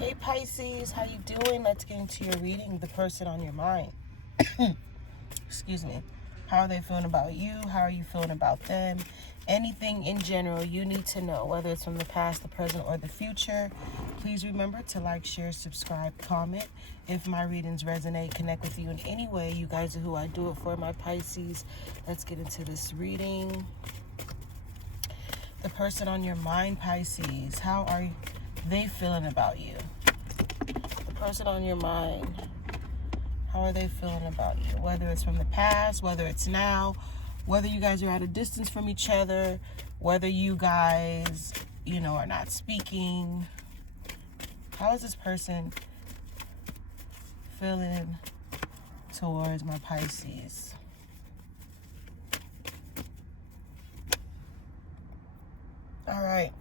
Hey Pisces, how you doing? Let's get into your reading. The person on your mind. Excuse me. How are they feeling about you? How are you feeling about them? Anything in general you need to know, whether it's from the past, the present, or the future. Please remember to like, share, subscribe, comment. If my readings resonate, connect with you in any way, you guys are who I do it for, my Pisces. Let's get into this reading. The person on your mind, Pisces. How are they feeling about you? The person on your mind. How are they feeling about you? Whether it's from the past, whether it's now, whether you guys are at a distance from each other, whether you guys, are not speaking. How is this person feeling towards my Pisces? All right.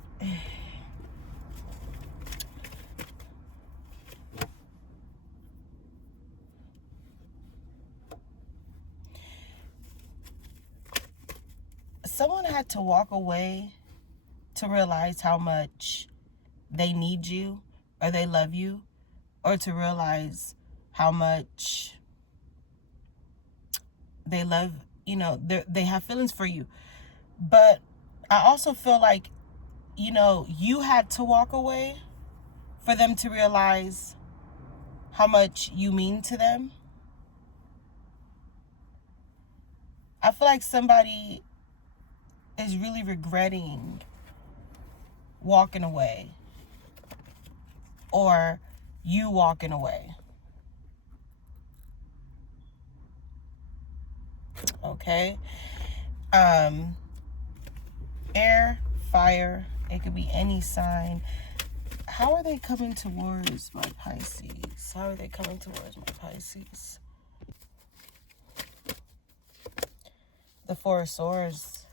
Someone had to walk away to realize how much they need you or they love you, or to realize how much they love, they have feelings for you. But I also feel like, you had to walk away for them to realize how much you mean to them. I feel like somebody is really regretting walking away, or you walking away. Okay? Air, fire, it could be any sign. How are they coming towards my Pisces? How are they coming towards my Pisces? The Four of Swords.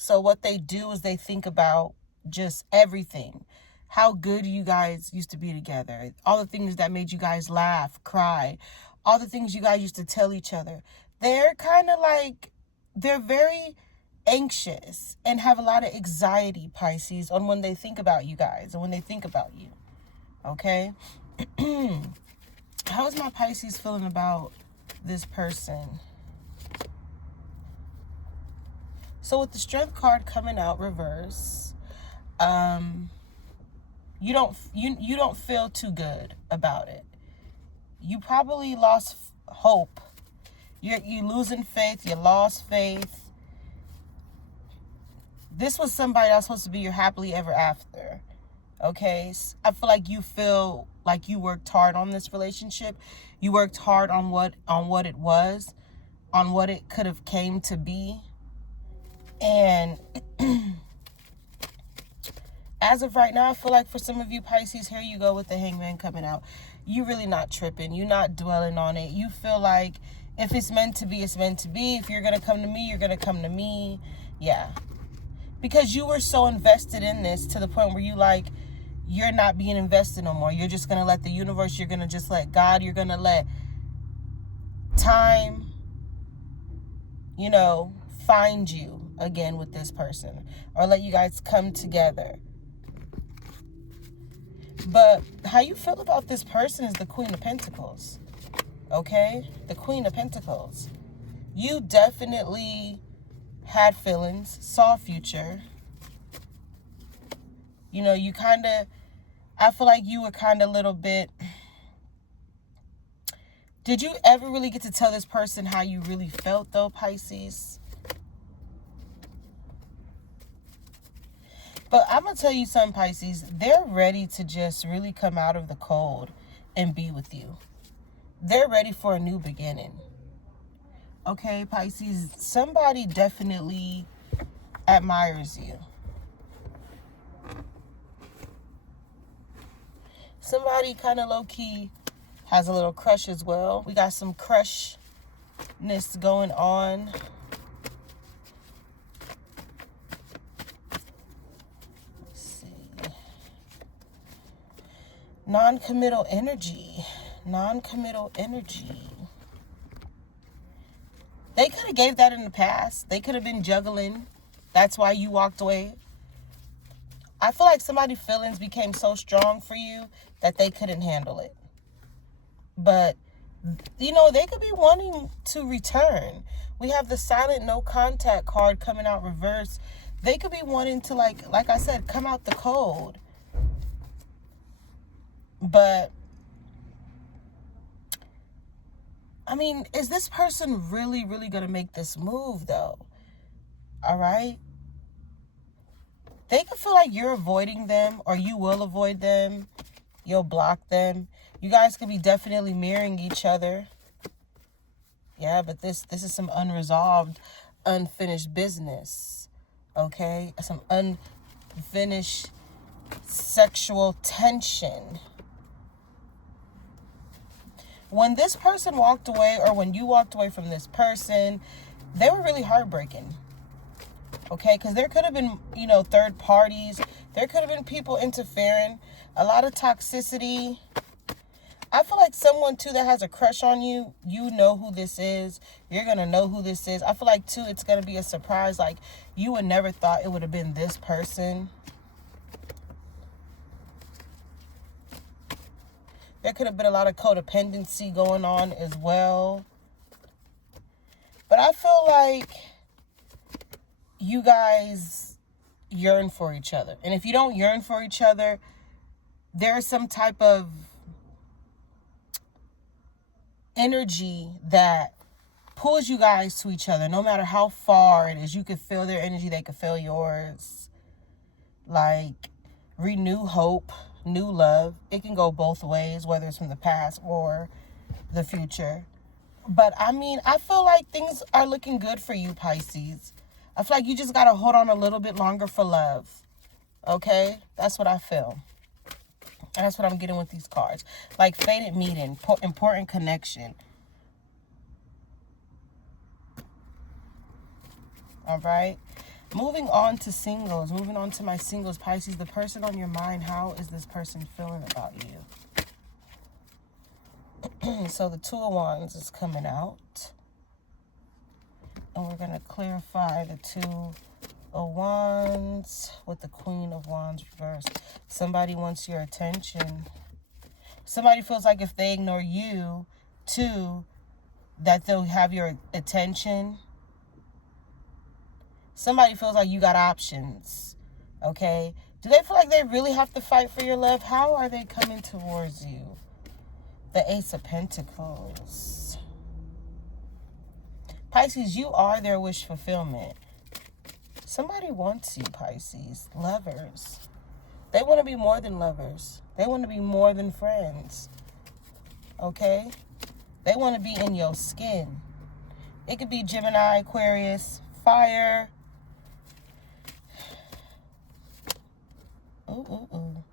So what they do is they think about just everything. How good you guys used to be together. All the things that made you guys laugh, cry. All the things you guys used to tell each other. They're kind of like, they're very anxious and have a lot of anxiety, Pisces, on when they think about you guys and when they think about you. Okay? How is my Pisces feeling about this person? So with the Strength card coming out reverse, you don't feel too good about it. You probably lost hope. You losing faith. You lost faith. This was somebody that was supposed to be your happily ever after. Okay, I feel like you feel like you worked hard on this relationship. You worked hard on what it was, on what it could have came to be. And as of right now, I feel like for some of you Pisces, here you go with the Hangman coming out. You really not tripping. You're not dwelling on it. You feel like if it's meant to be, it's meant to be. If you're going to come to me, you're going to come to me. Yeah. Because you were so invested in this to the point where you're not being invested no more. You're just going to let the universe, you're going to just let God, you're going to let time, find you again with this person, or let you guys come together. But how you feel about this person is the Queen of Pentacles. Okay? The Queen of Pentacles. You definitely had feelings, saw a future. I feel like you were kind of a little bit... Did you ever really get to tell this person how you really felt, though, Pisces? But I'm going to tell you something, Pisces. They're ready to just really come out of the cold and be with you. They're ready for a new beginning. Okay, Pisces, somebody definitely admires you. Somebody kind of low-key has a little crush as well. We got some crushness going on. Let's see. Non-committal energy. Non-committal energy. They could have gave that in the past. They could have been juggling. That's why you walked away. I feel like somebody's feelings became so strong for you that they couldn't handle it. But, you know, they could be wanting to return. We have the silent no contact card coming out reverse. They could be wanting to, like I said, come out the cold. But, I mean, is this person really, really going to make this move, though? All right? They could feel like you're avoiding them, or you will avoid them. You'll block them. You guys could be definitely mirroring each other. Yeah, but this is some unresolved, unfinished business. Okay? Some unfinished sexual tension. When this person walked away, or when you walked away from this person, they were really heartbreaking. Okay? Because there could have been, you know, third parties. There could have been people interfering. A lot of toxicity. I feel like someone, too, that has a crush on you, you know who this is. You're going to know who this is. I feel like, too, it's going to be a surprise. Like, you would never thought it would have been this person. There could have been a lot of codependency going on as well. But I feel like you guys yearn for each other. And if you don't yearn for each other, there's some type of energy that pulls you guys to each other. No matter how far it is, you can feel their energy, they can feel yours. Like, renew hope, new love. It can go both ways, whether it's from the past or the future. But I mean, I feel like things are looking good for you, Pisces. I feel like you just gotta hold on a little bit longer for love. Okay? That's what I feel. And that's what I'm getting with these cards. Like, fated meeting, important connection. All right. Moving on to singles. Moving on to my singles, Pisces. The person on your mind, how is this person feeling about you? So the Two of Wands is coming out. And we're going to clarify the Two of Wands with the Queen of Wands reversed. Somebody wants your attention. Somebody feels like if they ignore you, too, that they'll have your attention. Somebody feels like you got options. Okay? Do they feel like they really have to fight for your love? How are they coming towards you? The Ace of Pentacles. Pisces, you are their wish fulfillment. Somebody wants you, Pisces. Lovers. They want to be more than lovers. They want to be more than friends. Okay? They want to be in your skin. It could be Gemini, Aquarius, fire. Ooh.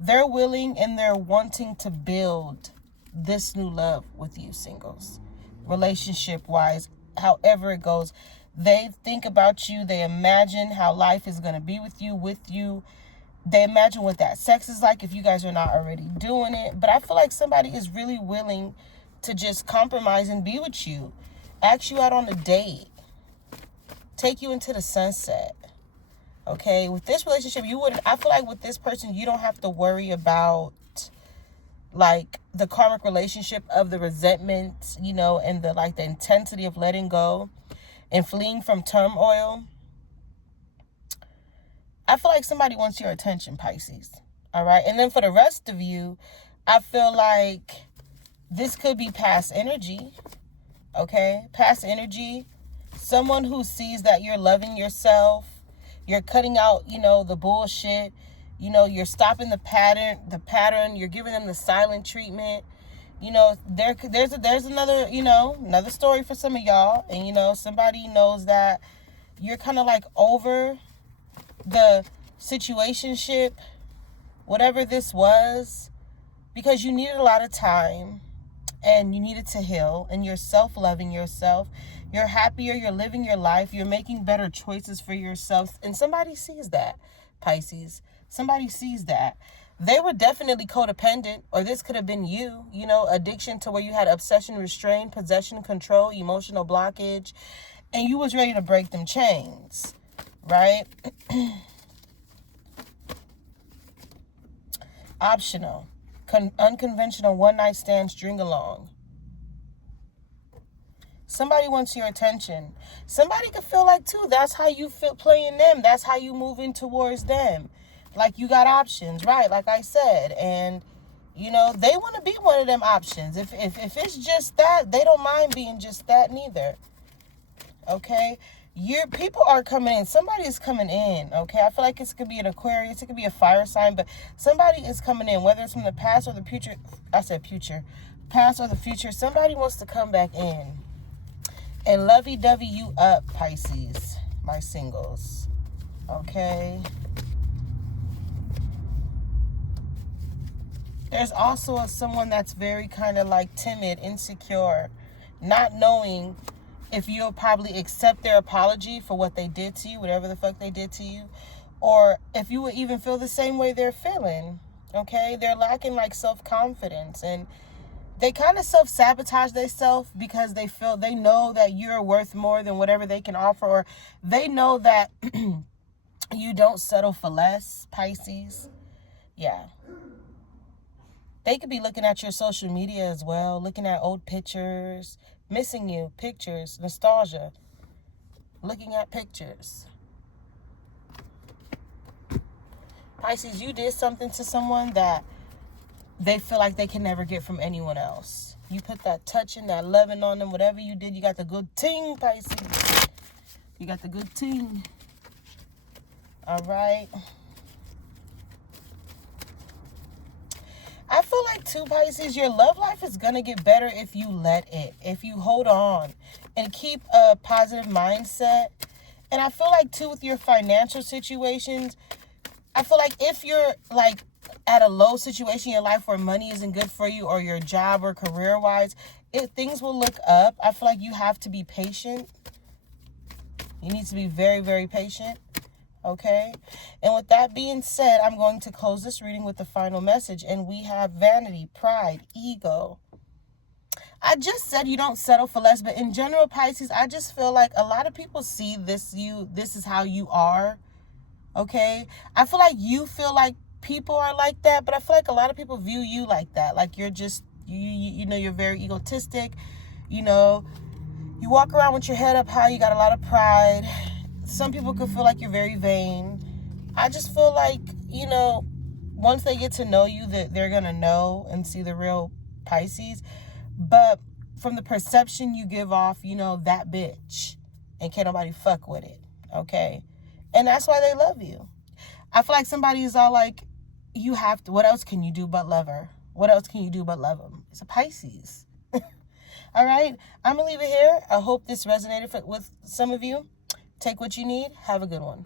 They're willing and they're wanting to build this new love with you, singles. Relationship-wise, however it goes. They think about you. They imagine how life is going to be with you. They imagine what that sex is like if you guys are not already doing it. But I feel like somebody is really willing to just compromise and be with you. Ask you out on a date. Take you into the sunset. Okay? With this relationship, I feel like with this person, you don't have to worry about like the karmic relationship of the resentment, you know, and the intensity of letting go and fleeing from turmoil. I feel like somebody wants your attention, Pisces. All right. And then for the rest of you, I feel like this could be past energy. Okay. Past energy. Someone who sees that you're loving yourself. You're cutting out, you know, the bullshit. You know, you're stopping the pattern. You're giving them the silent treatment. You know, there's another, you know, another story for some of y'all. And, you know, somebody knows that you're kind of like over the situationship, whatever this was, because you needed a lot of time and you needed to heal, and you're self-loving yourself. You're happier. You're living your life. You're making better choices for yourself. And somebody sees that, Pisces. Somebody sees that. They were definitely codependent, or this could have been you, you know, addiction to where you had obsession, restraint, possession, control, emotional blockage, and you was ready to break them chains, right? Optional. Unconventional one-night stand string along. Somebody wants your attention. Somebody could feel like, too, that's how you feel playing them. That's how you moving towards them. Like, you got options, right? Like I said. And, you know, they want to be one of them options. If it's just that, they don't mind being just that neither. Okay? People are coming in. Somebody is coming in, okay? I feel like it could be an Aquarius. It could be a fire sign. But somebody is coming in, whether it's from the past or the future. I said future. Past or the future. Somebody wants to come back in and lovey-dovey you up, Pisces, my singles. Okay? There's also someone that's very kind of like timid, insecure, not knowing if you'll probably accept their apology for what they did to you, whatever the fuck they did to you, or if you would even feel the same way they're feeling. Okay? They're lacking like self-confidence, and they kind of self-sabotage themselves because they know that you're worth more than whatever they can offer, or they know that you don't settle for less, Pisces. Yeah. They could be looking at your social media as well, looking at old pictures, missing you, pictures, nostalgia, looking at pictures. Pisces, you did something to someone that they feel like they can never get from anyone else. You put that touching, that loving on them, whatever you did, you got the good ting, Pisces. You got the good ting. All right. I feel like, too, Pisces, your love life is going to get better if you let it. If you hold on and keep a positive mindset. And I feel like, too, with your financial situations, I feel like if you're, like, at a low situation in your life where money isn't good for you, or your job or career-wise, things will look up. I feel like you have to be patient. You need to be very, very patient. Okay? And with that being said, I'm going to close this reading with the final message. And we have vanity, pride, ego. I just said you don't settle for less, but in general, Pisces, I just feel like a lot of people see this is how you are. Okay? I feel like you feel like people are like that, but I feel like a lot of people view you like that. Like you're just, you know, you're very egotistic. You know, you walk around with your head up high. You got a lot of pride. Some people could feel like you're very vain. I just feel like, you know, once they get to know you, that they're going to know and see the real Pisces. But from the perception you give off, you know, that bitch. And can't nobody fuck with it. Okay? And that's why they love you. I feel like somebody is all like, you have to, what else can you do but love her? What else can you do but love him? It's a Pisces. All right? I'm going to leave it here. I hope this resonated with some of you. Take what you need. Have a good one.